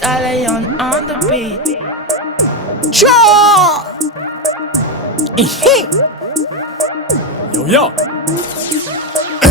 zàh'lion on the beat. Yo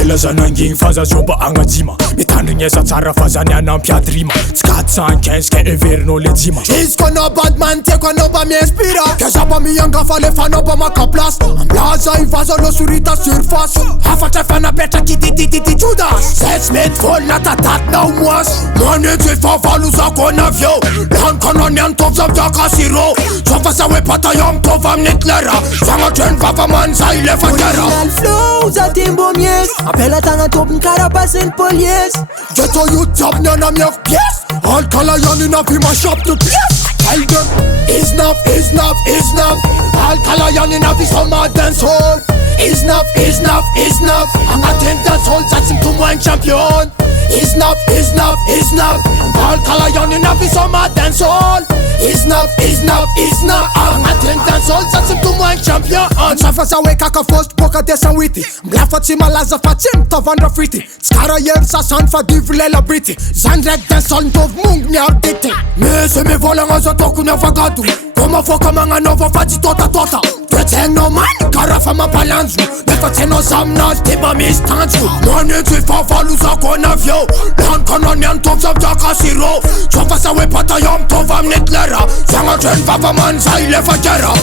ela zanangigny fa zazo mba agnajima mitandrignesa tsara fa zany anampiadrima tsy 415 ke everinao le jima izy ko anao badman tiako anao mba miinspira ke za mba miangafa le fanao mba maka place amplaza ivazanao sorita surface afatra fanapetraky ititititi judas zay tsy mety volona tadatinao moasy manetsy efa valozako anavyo laniko anao niantovy za miaka siro so fa za hoe bataillon mitovy amin'ny Hitler zagnatreny vavamany za ilefa kera flow za timbo mies appela tagna topiny karapasin'ny police Ghetto youth job niana miavy pièce Alka Lion inavy mashop de pièce Tell them is enough, is enough, is enough Alka Lion inavy soma dancehall Is enough, is enough, is enough Agnatin'ny dancehall zatsy mitomany champion Is enough, is enough, is enough Alka Lion inavy soma dancehall Is enough, is enough, is enough Agnatin'ny dancehall zatsy mitomany champion Safa za hoe kakafosto boka desan wity Mlafa tsy malaza fa tsy mitavandra frity Tsy kara hery sasany fa divy lela brity Zany raiky dancehall mitovy mongo miaro dity Misy mivolagna azo ataoko ny avagado Ko mafoaka magnanova fa tsy tôtatôta Toetsainao many kara fa mampalanjo Nefa tsy hainao za aminazy ty mba misy tanjoko Manetsy efa valozako anavyo Laniko anao niantovy za miaka siro So fa za hoe bataillon mitovy amin'ny Hitler Zagnatreny vavamany za ilefa kera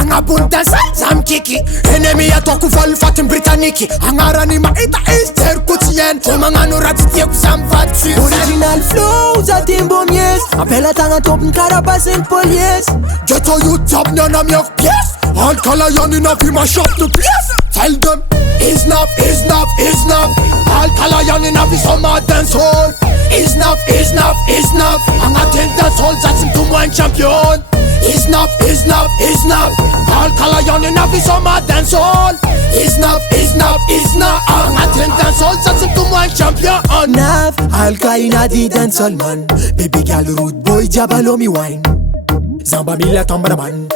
Agnabony dancehall za mikiki Ennemi ataoko valifaty britanniky Agnarany mahita izy jeriko tsy hainy Ko magnano raha tsy tiako za mivady tsiro Original flow za timbo mies appela tagna topiny karapasin'ny police Ghetto youth job niana miavy pièce Alka Lion inavy mashop de pièce Tell them is enough, is enough, is enough Alka Lion inavy soma dancehall Is enough, is enough, is enough Agnatin'ny dancehall zatsy mitomany champion Is enough, is enough, is enough Alka Lion inavy soma dancehall Is enough, is enough, is enough Agnatin'ny dancehall zatsy mitomany champion Enough, Alka inadi dancehall man Baby girl rude boy jabalo mi wine Zamba mila tambaraman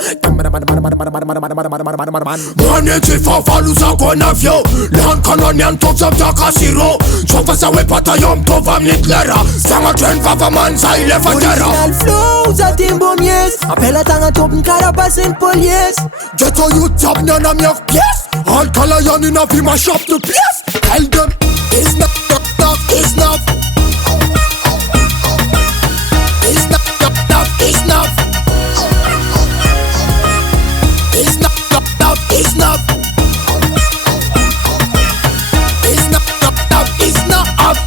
Manetsy efa valozako anavyo Laniko anao niantovy za miaka siro So fa za hoe bataillon mitovy amin'ny Hitler Zagnatreny vavamany za ilefa kera Original flow za timbo mies appela tagna topiny karapasin'ny police Ghetto youth job niana miavy pièce Alka Lion inavy mashop de pièce Tell them is enough, is enough Is enough, is enough Is enough, is enough Is enough, is enough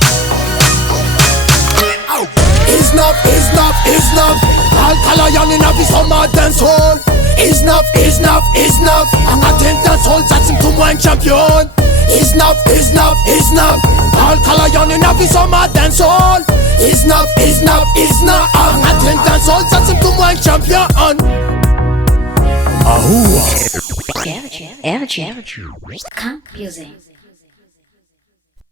Is enough, is enough, is enough Alka Lion inavy soma dancehall Is enough, is enough, is enough Agnatin'ny dancehall zatsy mitomany champion Is enough, is enough, is enough Alka Lion inavy soma dancehall Is enough, is enough, is enough Agnatin'ny dancehall zatsy mitomany champion Ahua R.Jeiffrey, Music.